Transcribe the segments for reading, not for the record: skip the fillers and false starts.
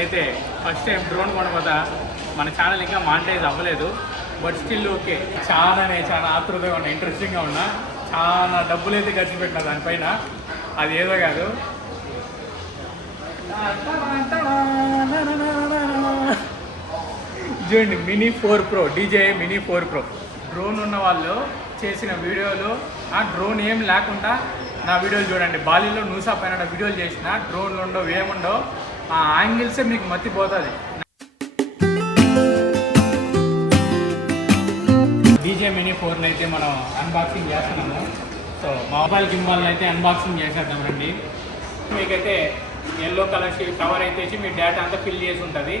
నేనైతే first time drone కొనబోతా. మన channel ఇంకా మానిటైజ్ అవ్వలేదు, బట్ స్టిల్ ఓకే. చాలా ఆతృతగా ఉన్నా, ఇంట్రెస్టింగ్గా ఉన్నా, చాలా డబ్బులు అయితే ఖర్చు పెట్టినా దానిపైన. అది ఏదో కాదు, చూడండి mini 4 Pro, DJI mini 4 Pro. Drone ఉన్న వాళ్ళు చేసిన వీడియోలు, ఆ డ్రోన్ ఏం లేకుండా నా వీడియోలు చూడండి. బాలీలో నూసా పైన వీడియోలు చేసిన డ్రోన్లు ఉండవు, ఏముండవు, ఆ యాంగిల్సే మీకు మత్తిపోతుంది. DJI మినీ 4 అయితే మనం అన్బాక్సింగ్ చేస్తున్నాము. సో మొబైల్ గింబాల్ని అయితే అన్బాక్సింగ్ చేసేద్దాం రండి. మీకైతే ఎల్లో కలర్ షీట్ కవర్ అయితే మీ డేటా అంతా ఫిల్ చేసి ఉంటుంది.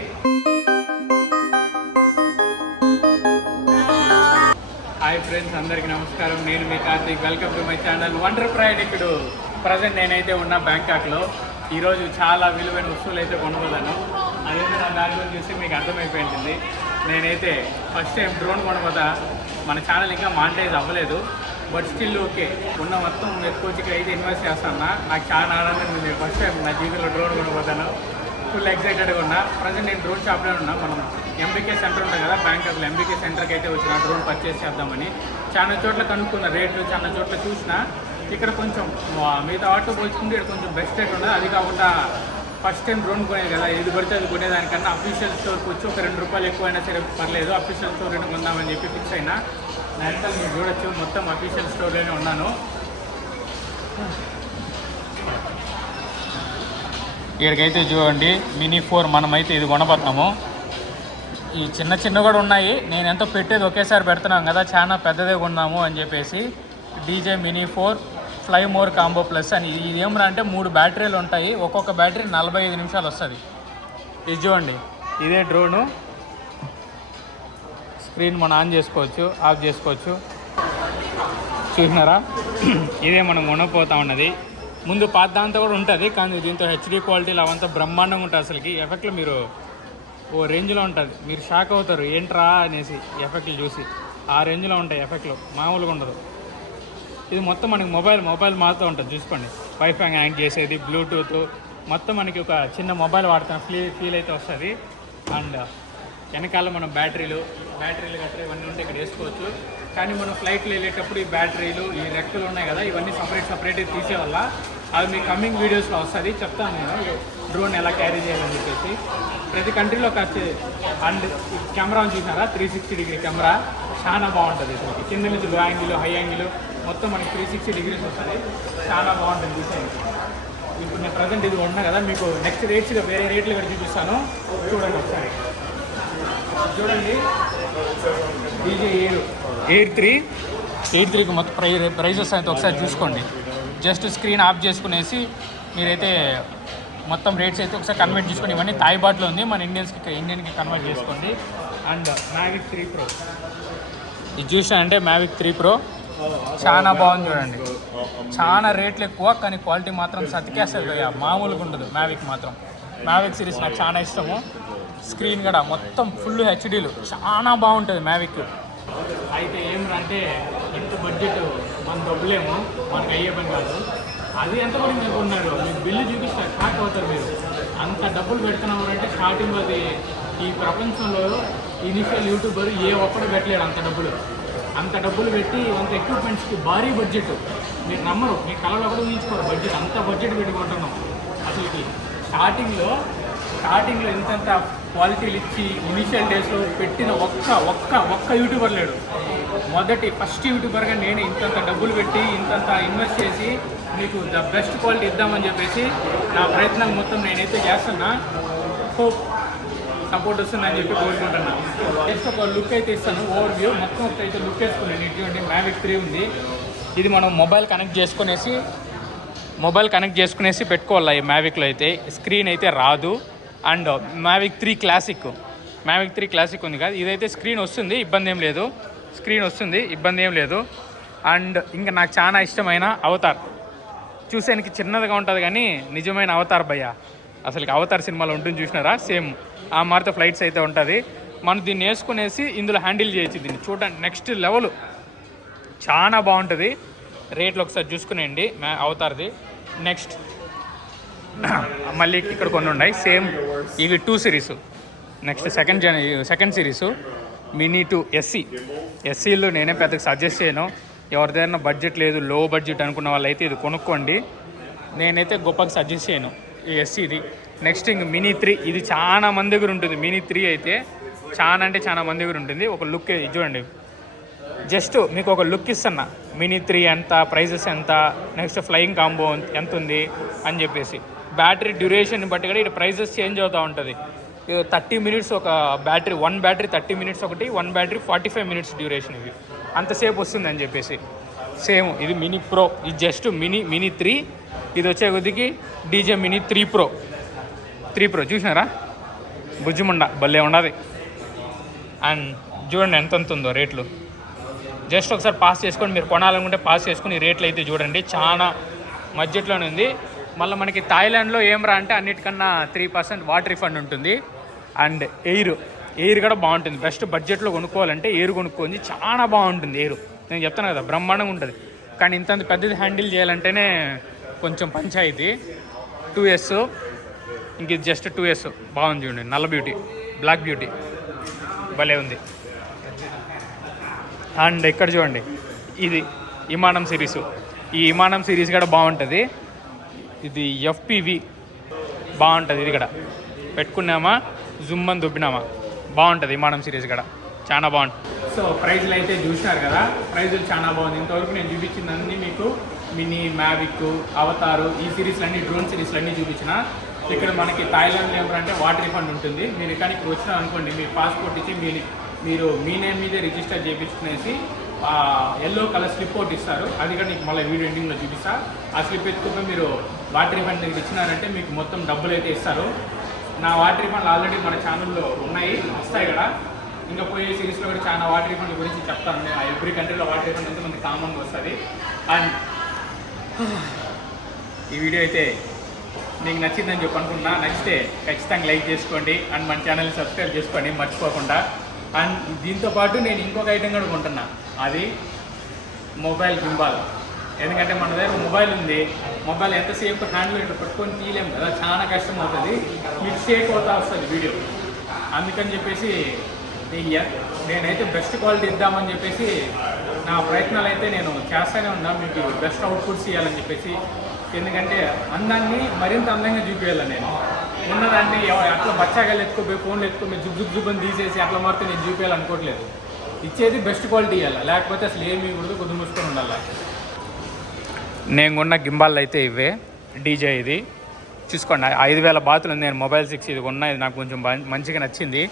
హాయ్ ఫ్రెండ్స్, అందరికీ నమస్కారం. నేను మీ Karthik. Welcome to my channel wonder pride. ఇప్పుడు ప్రజెంట్ నేనైతే ఉన్న బ్యాంకాక్లో. ఈరోజు చాలా విలువైన వస్తువులు అయితే కొనబోదాను. అదేంటో నా దాని గురించి చూస్తే మీకు అర్థమైపోయింది. నేనైతే ఫస్ట్ టైం డ్రోన్ కొనబోతా. మన ఛానల్ ఇంకా మానిటైజ్ అవ్వలేదు, బట్ స్టిల్ ఓకే. ఉన్న మొత్తం ఎక్కువ ఇక్కడ అయితే ఇన్వెస్ట్ చేస్తాను. నాకు చాలా ఆనందంగా ఉంది. ఫస్ట్ టైం నా జీవితంలో డ్రోన్ కొనబోతాను. ఫుల్ ఎక్సైటెడ్గా ఉన్నా. ప్రజెంట్ నేను డ్రోన్ షాప్లో ఉన్నా. మనం ఎంబీకే సెంటర్ ఉంటుంది కదా బ్యాంకాక్లో, ఎంబీకే సెంటర్కి అయితే వచ్చిన డ్రోన్ పర్చేస్ చేద్దామని. చాలా చోట్ల కనుక్కున్న రేట్లు, చాలా చోట్ల చూసిన. ఇక్కడ కొంచెం మిగతా ఆటో పోల్చుకుంటే ఇక్కడ కొంచెం బెస్ట్ రేట్ ఉండదు. అది కాకుండా ఫస్ట్ టైం డ్రోన్ కొనేది కదా, ఇది పడితే అది కొనేదానికన్నా అఫీషియల్ స్టోర్కి వచ్చి ఒక ₹2 ఎక్కువైనా సరే పర్లేదు, అఫీషియల్ స్టోర్ రెండు కొందామని చెప్పి ఫిక్స్ అయినా. నేనంతా మీరు చూడొచ్చు, మొత్తం అఫీషియల్ స్టోర్లోనే ఉన్నాను. ఇక్కడికైతే చూడండి మినీ 4 మనమైతే ఇది కొనబోతున్నాము. ఈ చిన్న కూడా ఉన్నాయి. నేను ఎంతో పెట్టేది ఒకేసారి పెడుతున్నాం కదా, చాలా పెద్దదే కొన్నాము అని చెప్పేసి. DJI mini 4 fly more combo plus అని. ఇది ఏమన్నా అంటే 3 బ్యాటరీలు ఉంటాయి. ఒక్కొక్క బ్యాటరీ 45 నిమిషాలు వస్తుంది. ఇది చూడండి, ఇదే డ్రోను. స్క్రీన్ మనం ఆన్ చేసుకోవచ్చు, ఆఫ్ చేసుకోవచ్చు. చూసినారా, ఇదే మనం కొనపోతా ఉన్నది. ముందు పాత దాంతో కూడా ఉంటుంది, కానీ దీంతో HD క్వాలిటీలు అవంతా బ్రహ్మాండంగా ఉంటుంది. అసలుకి ఎఫెక్ట్లు మీరు ఓ రేంజ్లో ఉంటుంది. మీరు షాక్ అవుతారు, ఏంట్రా అనేసి ఎఫెక్ట్లు చూసి. ఆ రేంజ్లో ఉంటాయి ఎఫెక్ట్లు, మామూలుగా ఉండదు. ఇది మొత్తం మనకి మొబైల్ మారుతూ ఉంటుంది. చూసుకోండి, వైఫై హ్యాంగ్ చేసేది, బ్లూటూత్ మొత్తం మనకి ఒక చిన్న మొబైల్ వాడుతున్న ఫీల్ అయితే వస్తుంది. అండ్ వెనకాల మనం బ్యాటరీలు గట్రా ఇవన్నీ ఉంటే ఇక్కడ వేసుకోవచ్చు. కానీ మనం ఫ్లైట్లో వెళ్ళేటప్పుడు ఈ బ్యాటరీలు, ఈ రెక్కలు ఉన్నాయి కదా, ఇవన్నీ సపరేట్ తీసేవల్ల అది మీ కమింగ్ వీడియోస్లో వస్తుంది. చెప్తాను నేను డ్రోన్ ఎలా క్యారీ చేయాలని చెప్పేసి. ప్రతి కంట్రీలో వచ్చే. అండ్ కెమెరా చూసినారా, 360 డిగ్రీ కెమెరా చాలా బాగుంటుంది. కింద నుంచి లో యాంగిల్, హై యాంగిల్ మొత్తం మనకి 360 డిగ్రీస్ వస్తుంది. చాలా బాగుంటుంది చూసేయండి. ఇప్పుడు నేను ప్రజెంట్ ఇది ఉన్నా కదా, మీకు నెక్స్ట్ రేట్స్గా వేరే రేట్లు ఇక్కడ చూపిస్తాను. చూడండి ఒకసారి. చూడండి, DJI ఎయిర్ 3కి మొత్తం ప్రైజెస్ అయితే ఒకసారి చూసుకోండి. జస్ట్ స్క్రీన్ ఆఫ్ చేసుకునేసి మీరైతే మొత్తం రేట్స్ అయితే ఒకసారి కన్వర్ట్ చేసుకోండి. ఇవన్నీ థాయ్ బాట్లో ఉంది, మన ఇండియన్కి కన్వర్ట్ చేసుకోండి. అండ్ Mavic 3 Pro ఇది చూసానంటే Mavic 3 Pro చాలా బాగుంది. చూడండి, చాలా రేట్లు ఎక్కువ, కానీ క్వాలిటీ మాత్రం సతికేస్తుంది. మామూలుగా ఉండదు. Mavic సిరీస్ నాకు చాలా ఇష్టము. స్క్రీన్ కూడా మొత్తం ఫుల్ HDలు చాలా బాగుంటుంది Mavic. అయితే ఏమంటే ఎంత బడ్జెట్ మన డబ్బులేమో మనకు అయ్యే పని కాదు. అది ఎంతమంది మీకు ఉన్నారు, మీకు బిల్లు చూపిస్తారు, షాక్ అవుతారు మీరు. అంత డబ్బులు పెడుతున్నాము అంటే స్టార్టింగ్ అది ఈ ప్రపంచంలో ఇనిషియల్ యూట్యూబర్ ఏ ఒక్కడు పెట్టలేడు అంత డబ్బులు పెట్టి అంత ఎక్విప్మెంట్స్కి భారీ బడ్జెట్. మీరు నమ్మరు, మీ కళలో కూడా ఊహించుకోరు బడ్జెట్, అంత బడ్జెట్ పెట్టుకుంటున్నాం. అసలుకి స్టార్టింగ్లో ఇంతంత క్వాలిటీలు ఇచ్చి ఇనిషియల్ డేస్లో పెట్టిన ఒక్క యూట్యూబర్ లేడు. ఫస్ట్ యూట్యూబర్గా నేను ఇంతంత డబ్బులు పెట్టి ఇంతంత ఇన్వెస్ట్ చేసి మీకు ద బెస్ట్ క్వాలిటీ ఇద్దామని చెప్పేసి నా ప్రయత్నం మొత్తం నేనైతే చేస్తున్నా. హోప్ సపోర్ట్ వస్తుందని చెప్పి కోరుకుంటున్నా. జస్ట్ ఒక లుక్ అయితే ఇస్తాను, ఓవర్ వ్యూ మొత్తం అయితే లుక్ వేసుకున్నాను. ఇటువంటి Mavic 3 ఉంది. ఇది మనం మొబైల్ కనెక్ట్ చేసుకునేసి పెట్టుకోవాలి. ఈ Mavicలో అయితే స్క్రీన్ అయితే రాదు. అండ్ Mavic 3 క్లాసిక్ ఉంది కదా, ఇదైతే స్క్రీన్ వస్తుంది, ఇబ్బంది ఏం లేదు. అండ్ ఇంకా నాకు చాలా ఇష్టమైన అవతార్. చూసేనికి చిన్నదిగా ఉంటుంది కానీ నిజమైన అవతార్ భయ్య. అసలు అవతార్ సినిమాలో ఉంటుంది చూసినారా, సేమ్ ఆ మారితో ఫ్లైట్స్ అయితే ఉంటుంది. మనం దీన్ని వేసుకునేసి ఇందులో హ్యాండిల్ చేయొచ్చు. దీన్ని చూడండి, నెక్స్ట్ లెవెల్, చాలా బాగుంటుంది. రేట్లు ఒకసారి చూసుకునేయండి అవతార్ది. నెక్స్ట్ మళ్ళీ ఇక్కడ కొన్ని ఉన్నాయి సేమ్. ఇవి 2 series. Next second series mini 2 ఎస్సీలో నేనే పెద్దగా సజెస్ట్ చేయను. ఎవరిదైనా బడ్జెట్ లేదు, లో బడ్జెట్ అనుకున్న వాళ్ళైతే ఇది కొనుక్కోండి. నేనైతే గొప్పగా సజెస్ట్ చేయను ఈ ఎస్సీది. నెక్స్ట్ ఇంక మినీ 3, ఇది చాలా మంది దగ్గర ఉంటుంది. మినీ 3 అయితే చాలా అంటే చాలా మంది దగ్గర ఉంటుంది. ఒక లుక్ చూడండి, జస్ట్ మీకు ఒక లుక్ ఇస్తున్నా. మినీ 3 ఎంత, ప్రైజెస్ ఎంత, నెక్స్ట్ ఫ్లయింగ్ కాంబో ఎంత ఉంది అని చెప్పేసి. బ్యాటరీ డ్యూరేషన్ బట్టి కూడా ఇక్కడ ప్రైజెస్ చేంజ్ అవుతూ ఉంటుంది. 30 మినిట్స్ ఒక బ్యాటరీ, 1 బ్యాటరీ 30 మినిట్స్ ఒకటి, 1 బ్యాటరీ 45 మినిట్స్ డ్యూరేషన్. ఇవి అంతసేపు వస్తుంది అని చెప్పేసి. సేమ్ ఇది మినీ ప్రో, ఇది జస్ట్ మినీ 3. ఇది వచ్చే కొద్దికి డీజే మినీ 3 ప్రో చూసినారా, బుజ్జిముండ భలే ఉండదు. అండ్ చూడండి ఎంత ఉందో రేట్లు. జస్ట్ ఒకసారి పాస్ చేసుకొని, మీరు కొనాలనుకుంటే పాస్ చేసుకుని రేట్లు అయితే చూడండి, చాలా బడ్జెట్లోనే ఉంది. మళ్ళీ మనకి థాయిలాండ్లో ఏం రా అంటే అన్నిటికన్నా 3% వాటర్ రిఫండ్ ఉంటుంది. అండ్ ఎయిర్ కూడా బాగుంటుంది. బెస్ట్ బడ్జెట్లో కొనుక్కోవాలంటే ఎయిర్ కొనుక్కోండి, చాలా బాగుంటుంది ఎయిర్. నేను చెప్తాను కదా, బ్రహ్మాండంగా ఉంటుంది. కానీ ఇంత పెద్దది హ్యాండిల్ చేయాలంటేనే కొంచెం పంచాయితీ. 2S, ఇంక ఇది జస్ట్ 2S బాగుంది చూడండి. నల్ల బ్యూటీ, బ్లాక్ బ్యూటీ భలే ఉంది. అండ్ ఇక్కడ చూడండి, ఇది విమానం సిరీసు. ఈ విమానం సిరీస్ కూడా బాగుంటుంది. ఇది FPV బాగుంటుంది. ఇది కూడా పెట్టుకున్నామా, జుమ్ అని దుబ్బినామా, బాగుంటుంది విమానం సిరీస్ కూడా, చాలా బాగుంటుంది. సో ప్రైజ్లు అయితే చూసినారు కదా, ప్రైజులు చాలా బాగుంది. ఇంతవరకు నేను చూపించిందన్నీ మీకు మినీ, మ్యావిక్, అవతారు, ఈ సిరీస్లన్నీ, డ్రోన్ సిరీస్లన్నీ చూపించిన. ఇక్కడ మనకి థాయిలాండ్లో ఏమంటే వాటర్ రిఫండ్ ఉంటుంది. మీరు కానీ ఇక్కడ వచ్చినా అనుకోండి, మీ పాస్పోర్ట్ ఇచ్చి మీరు మీ నేమ్ మీదే రిజిస్టర్ చేయించుకునేసి ఎల్లో కలర్ స్లిప్ ఒకటి ఇస్తారు. అది కూడా నీకు మళ్ళీ వీడియో ఎండింగ్లో చూపిస్తా. ఆ స్లిప్ ఎత్తుకుపోయి మీరు వాటర్ రిఫండ్ దగ్గర ఇచ్చినారంటే మీకు మొత్తం డబ్బులు అయితే ఇస్తారు. నా వాటర్ రిఫండ్ ఆల్రెడీ మన ఛానల్లో ఉన్నాయి, వస్తాయి కూడా. ఇంకా పోయే సిరీస్లో కూడా చాలా వాటర్ రిఫండ్ గురించి చెప్తాను. నేను ఎవ్రీ కంట్రీలో వాటర్ రిఫండ్ అయితే మనకి కామన్గా వస్తుంది. అండ్ ఈ వీడియో అయితే మీకు నచ్చిందని చెప్పి అనుకున్నా. నచ్చితే ఖచ్చితంగా లైక్ చేసుకోండి అండ్ మన ఛానల్ని సబ్స్క్రైబ్ చేసుకోండి మర్చిపోకుండా. అండ్ దీంతోపాటు నేను ఇంకొక ఐటెం కూడా కొంటున్నా, అది మొబైల్ గింబాల్. ఎందుకంటే మన దగ్గర మొబైల్ ఉంది, మొబైల్ ఎంతసేపు హ్యాండ్లో ఇట్లా పెట్టుకొని తీయలేము కదా, చాలా కష్టం అవుతుంది, మీకు షేక్ అవుతా వస్తుంది వీడియో. అందుకని చెప్పేసి నేనైతే బెస్ట్ క్వాలిటీ ఇద్దామని చెప్పేసి నా ప్రయత్నాలు అయితే నేను చేస్తూనే ఉన్నా, మీకు బెస్ట్ అవుట్పుట్స్ ఇవ్వాలని చెప్పేసి. ఎందుకంటే అందాన్ని మరింత అందంగా చూపించాలి. నేను ఉన్నదాన్ని అట్లా బచ్చాగాలు ఎత్తుకోపోయి, ఫోన్లు ఎత్తుకోపోయి జుబ్బని తీసేసి అట్లా మాత్రం నేను చూపించాలనుకోవట్లేదు. ఇచ్చేది బెస్ట్ క్వాలిటీ ఇవ్వాలి, లేకపోతే అసలు ఏమి కూడా కొద్ది మూసుకొని ఉండాలి. నేను కొన్న గింబాల్ అయితే ఇవే, డీజే ఇది చూసుకోండి. 5000 బాతులు ఉంది. నేను మొబైల్ 6 ఇది కొన్నా, ఇది నాకు కొంచెం మంచిగా నచ్చింది.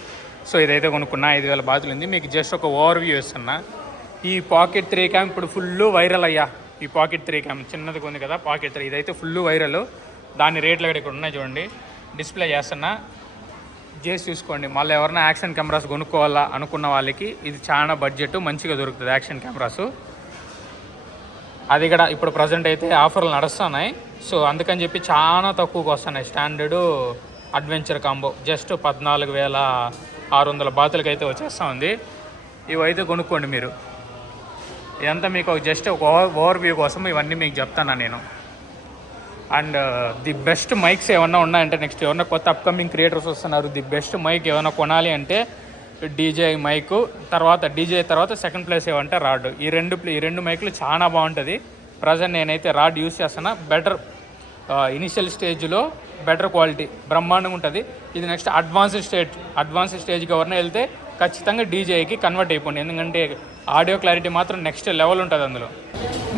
సో ఇదైతే కొనుక్కున్నా, 5000 బాతులు ఉంది. మీకు జస్ట్ ఒక ఓవర్ వ్యూ ఇస్తున్నా. ఈ పాకెట్ 3 క్యామ్ ఇప్పుడు ఫుల్ వైరల్ అయ్యా. ఈ పాకెట్ 3 క్యామ్ చిన్నది ఉంది కదా, పాకెట్ 3, ఇదైతే ఫుల్ వైరల్. దాని రేట్లు కూడా ఇక్కడ ఉన్నాయి చూడండి, డిస్ప్లే చేస్తున్నా, చేసి చూసుకోండి. మళ్ళీ ఎవరైనా యాక్షన్ కెమెరాస్ కొనుక్కోవాలా అనుకున్న వాళ్ళకి ఇది చాలా బడ్జెట్, మంచిగా దొరుకుతుంది యాక్షన్ కెమెరాస్. అది కూడా ఇప్పుడు ప్రజెంట్ అయితే ఆఫర్లు నడుస్తున్నాయి. సో అందుకని చెప్పి చాలా తక్కువగా వస్తున్నాయి. స్టాండర్డ్ అడ్వెంచర్ కాంబో జస్ట్ 14,600 బాతులకి అయితే వచ్చేస్తూ ఉంది. ఇవైతే కొనుక్కోండి మీరు. ఇదంతా మీకు జస్ట్ ఒక ఓవర్ వ్యూ కోసం ఇవన్నీ మీకు చెప్తాను నేను. అండ్ ది బెస్ట్ మైక్స్ ఏమన్నా ఉన్నాయంటే, నెక్స్ట్ ఏమన్నా కొత్త అప్కమింగ్ క్రియేటర్స్ వస్తున్నారు, ది బెస్ట్ మైక్ ఏమైనా కొనాలి అంటే డీజే మైక్, తర్వాత డీజే తర్వాత సెకండ్ ప్లేస్ ఏమంటే రాడ్. ఈ రెండు మైకులు చాలా బాగుంటుంది. ప్రజెంట్ నేనైతే రాడ్ యూస్ చేస్తున్నా. బెటర్ ఇనిషియల్ స్టేజ్లో బెటర్ క్వాలిటీ బ్రహ్మాండంగా ఉంటుంది. ఇది నెక్స్ట్ అడ్వాన్స్డ్ స్టేజ్కి ఎవరైనా వెళ్తే ఖచ్చితంగా డీజేకి కన్వర్ట్ అయిపోండి. ఎందుకంటే ఆడియో క్లారిటీ మాత్రం నెక్స్ట్ లెవెల్ ఉంటుంది అందులో.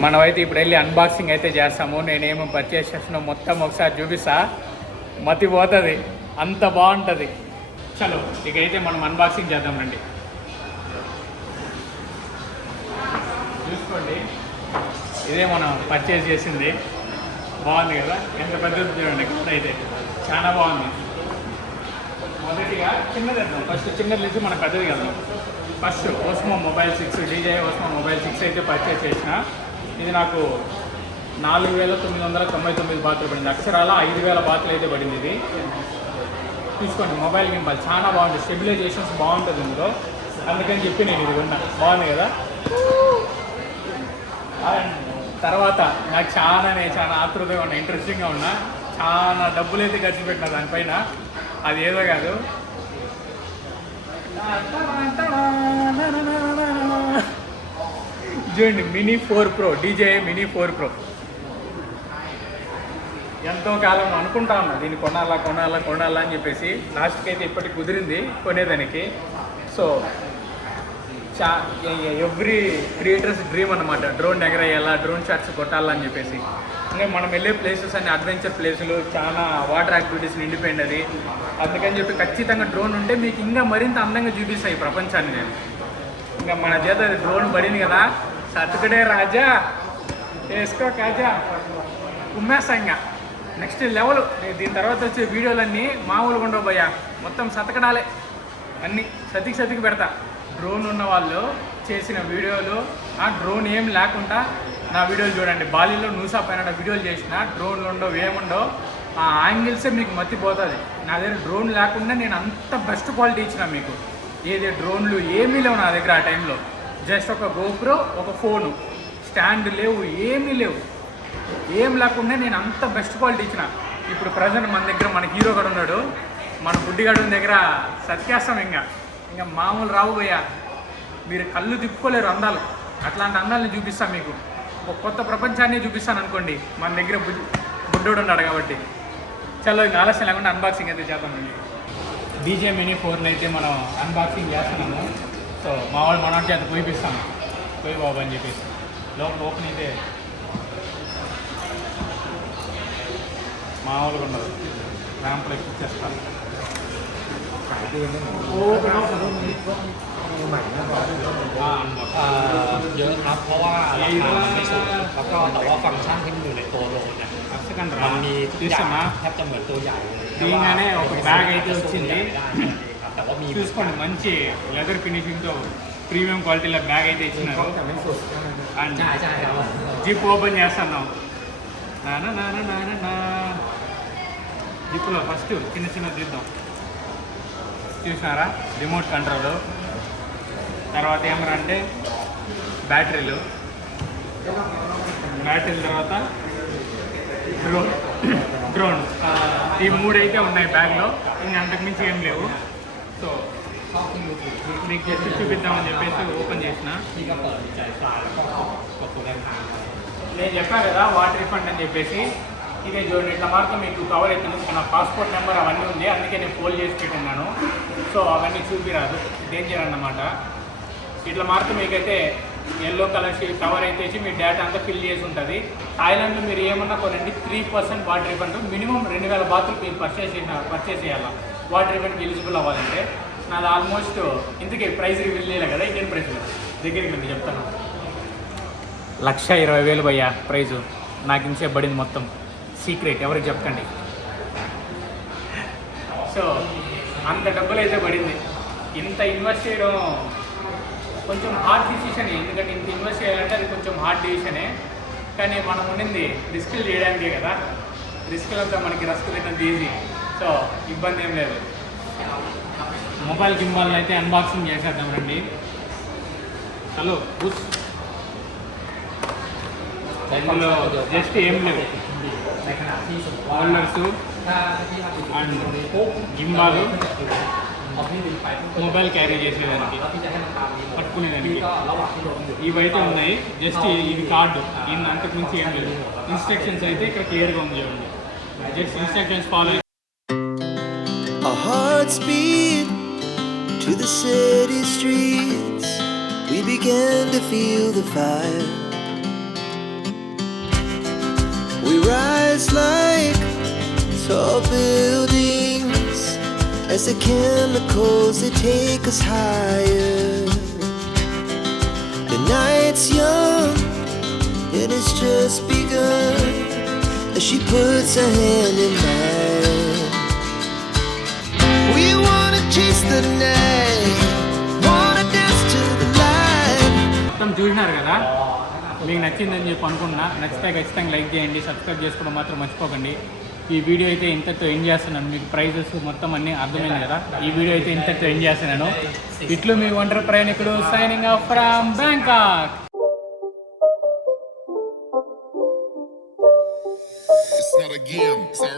మనమైతే ఇప్పుడు వెళ్ళి అన్బాక్సింగ్ అయితే చేస్తాము. నేనేమో పర్చేస్ చేసినా మొత్తం ఒకసారి చూపిస్తా, మతిపోతుంది, అంత బాగుంటుంది. చలో ఇకైతే మనం అన్బాక్సింగ్ చేద్దాం రండి. చూసుకోండి, ఇదే మనం పర్చేస్ చేసింది. బాగుంది కదా, ఎంత పెద్దది చూడండి. అయితే చాలా బాగుంది. మొదటిగా చిన్నది వెళ్దాం, ఫస్ట్ చిన్నది నుంచి మనం పెద్దది వెళ్దాం. First Osmo mobile 6, DJI Osmo mobile 6 అయితే పర్చేస్ చేసిన. ఇది నాకు 4,999 బాతులు పడింది. అక్షరాల 5,000 బాతులు అయితే పడింది. ఇది చూసుకోండి, మొబైల్ గింబాల్ చాలా బాగుంటుంది, స్టెబిలైజేషన్స్ బాగుంటుంది ఇందులో. అందుకని చెప్పి నేను ఇది కొన్నా. బాగుంది కదా. తర్వాత నాకు చాలా ఆతృతగా ఉన్నా, ఇంట్రెస్టింగ్గా ఉన్నా, చాలా డబ్బులు అయితే ఖర్చు పెట్టిన దానిపైన. అది ఏదో కాదు. చూడండి mini 4 Pro, DJI mini 4 Pro. ఎంతో కాలం అనుకుంటా ఉన్నా దీన్ని కొనాలా అని చెప్పేసి. లాస్ట్కి అయితే ఇప్పటికి కుదిరింది కొనేదానికి. సో ఎవ్రీ క్రియేటర్స్ డ్రీమ్ అనమాట, డ్రోన్ ఎగరేయాలా, డ్రోన్ షాట్స్ కొట్టాలని చెప్పేసి. ఇంకా మనం వెళ్ళే ప్లేసెస్ అన్ని అడ్వెంచర్ ప్లేసులు, చాలా వాటర్ యాక్టివిటీస్ నిండిపోయింది అది. అందుకని చెప్పి ఖచ్చితంగా డ్రోన్ ఉంటే మీకు ఇంకా మరింత అందంగా చూపిస్తాయి ప్రపంచాన్ని నేను. ఇంకా మన చేత డ్రోన్ పడింది కదా, సతుకడే రాజా వేసుకో కాజా కుమ్మేస్తా. ఇంకా నెక్స్ట్ లెవెల్. దీని తర్వాత వచ్చే వీడియోలన్నీ మామూలుగా ఉండవు భయ్యా, మొత్తం సతకడాలే అన్నీ. సతికి పెడతా. డ్రోన్ ఉన్న వాళ్ళు చేసిన వీడియోలు, ఆ డ్రోన్ ఏం లేకుండా నా వీడియోలు చూడండి. బాలీలో నూసా పైన వీడియోలు చేసిన, డ్రోన్లు ఉండవు ఏముండవు, ఆ యాంగిల్సే మీకు మత్తిపోతుంది. నా దగ్గర డ్రోన్ లేకుండా నేను అంత బెస్ట్ క్వాలిటీ ఇచ్చిన మీకు. ఏది డ్రోన్లు ఏమీ లేవు నా దగ్గర ఆ టైంలో. జస్ట్ ఒక GoPro, ఒక ఫోను, స్టాండ్ లేవు, ఏమీ లేవు. ఏం లేకుండా నేను అంత బెస్ట్ క్వాలిటీ ఇచ్చిన. ఇప్పుడు ప్రజెంట్ మన దగ్గర మన హీరో గడు ఉన్నాడు, మన బుడ్డిగాడు దగ్గర సత్యాసం. ఇంకా మామూలు రావు భయ్యా, మీరు కళ్ళు తిప్పుకోలేరు అందాలు. అట్లాంటి అందాలని చూపిస్తాను మీకు. ఒక కొత్త ప్రపంచాన్ని చూపిస్తాను అనుకోండి. మన దగ్గర బుడ్డోడు ఉన్నాడు కాబట్టి. చలో ఇంకా ఆలస్యం లేకుండా అన్బాక్సింగ్ అయితే చేద్దాం. DJI మినీ 4 అయితే మనం అన్బాక్సింగ్ చేస్తున్నాము. సో మా వాళ్ళు మన చేత పోయిపిస్తాము, పోయి బాబు అని చెప్పేసి. లోపల ఓపెన్ అయితే మామూలుగా ఉండదు, ర్యాంప్లో ఎక్కిచ్చేస్తాను.เยอะครับเพราะว่าราคาไม่สูงแล้วก็แต่ว่าฟังก์ชันที่มันอยู่ในตัวโลนเนี่ยมันมีทุกอย่างแทบจะเหมือนตัวใหญ่เลย దీనిగానే ఒక బ్యాగ్ అయితే వచ్చింది.แต่ว่ามี చూసుకోండి, మంచి లెదర్ ఫినిషింగ్తో ప్రీమియం క్వాలిటీలో బ్యాగ్ అయితే ఇచ్చినారు. అండ్ జిప్ ఓపెన్ చేస్తున్నాం. జిప్లో ఫస్ట్ చిన్న తీద్దాం. చూసినారా, రిమోట్ కంట్రోల్. తర్వాత ఏమరా అంటే బ్యాటరీల తర్వాత డ్రోన్. ఈ 3 అయితే ఉన్నాయి బ్యాగ్లో, ఇంకా అంతకుమించి ఏం లేవు. సో మీకు జస్ట్ చూపిద్దామని చెప్పేసి ఓపెన్ చేసిన. నేను చెప్పాను కదా వాటర్ రిఫండ్ అని చెప్పేసి. ఇదే చూడండి, ఇట్లా మాత్రం మీకు కవర్ అవుతుంది. నా పాస్పోర్ట్ నెంబర్ అవన్నీ ఉంది, అందుకే నేను ఫోల్డ్ చేసి పెట్టున్నాను. సో అవన్నీ చూపిరాదు, డేంజర్ అన్నమాట. ఇట్లా మాత్రం మీకైతే ఎల్లో కలర్ కవర్ అయితే మీ డేటా అంతా ఫిల్ చేసి ఉంటుంది. థాయిలాండ్లో మీరు ఏమన్నా కొనండి 3% వాటర్ రిఫండ్. మినిమం 2000 బాతులు మీరు పర్చేస్ చేయాలి వాటర్ రిఫండ్ ఎలిజిబుల్ అవ్వాలంటే. నాది ఆల్మోస్ట్ ఇందుకే ప్రైస్ రివీల్ చేయలే కదా, ఇండియన్ ప్రైస్ దగ్గరికి నేను చెప్తాను. 1,20,000 భయ్యా ప్రైజు. నాకు ఇంచే పడింది మొత్తం. సీక్రెట్, ఎవరికి చెప్పండి. సో అంత డబ్బులు అయితే పడింది. ఇంత ఇన్వెస్ట్ చేయడం కొంచెం హార్డ్ డిసిషనే, ఎందుకంటే ఇంత ఇన్వెస్ట్ చేయాలంటే అది కొంచెం హార్డ్ డిసిషనే. కానీ మనం ఉండింది రిస్కులు చేయడానికే కదా. రిస్కులంతా మనకి రస్క్ తిన్నది ఈజీ. సో ఇబ్బంది ఏం లేదు. మొబైల్ గింబాల్ అయితే అన్బాక్సింగ్ చేసేద్దాం రండి. హలో బుస్. ఇందులో జస్ట్ ఏం లేవు, హోల్డర్స్ అండ్ గింబాలు, మొబైల్ క్యారీ చేసేదానికి, పట్టుకునేదానికి ఇవైతే ఉన్నాయి. జస్ట్ ఇది కార్డు, ఇన్ అంతకుమించి ఏం లేదు. ఇన్స్ట్రక్షన్స్ అయితే ఇక్కడ క్లియర్గా ఉంది చూడండి. Just instructions follow. Our hearts beat to the city streets. We began to feel the fire. We rise like tall buildings as the chemicals, they take us higher. The night's young and it's just begun as she puts her hand in mine. We wanna chase the night, wanna dance to the light. మొత్తం చూసినారు కదా, మీకు నచ్చిందని చెప్పి అనుకున్నా. నచ్చితే ఖచ్చితంగా like చేయండి, సబ్స్క్రైబ్ చేసుకోవడం మాత్రం మర్చిపోకండి. ఈ వీడియో అయితే ఇంతతో ఎండ్ చేస్తున్నాను. మీకు ప్రైజెస్ మొత్తం అన్నీ అర్థమైంది కదా. ఈ వీడియో అయితే ఇంతతో ఎండ్ చేస్తున్నాను. ఇట్లు మీ ఒంటరి ప్రయాణికుడు signing off from Bangkok. It's not a game, it's a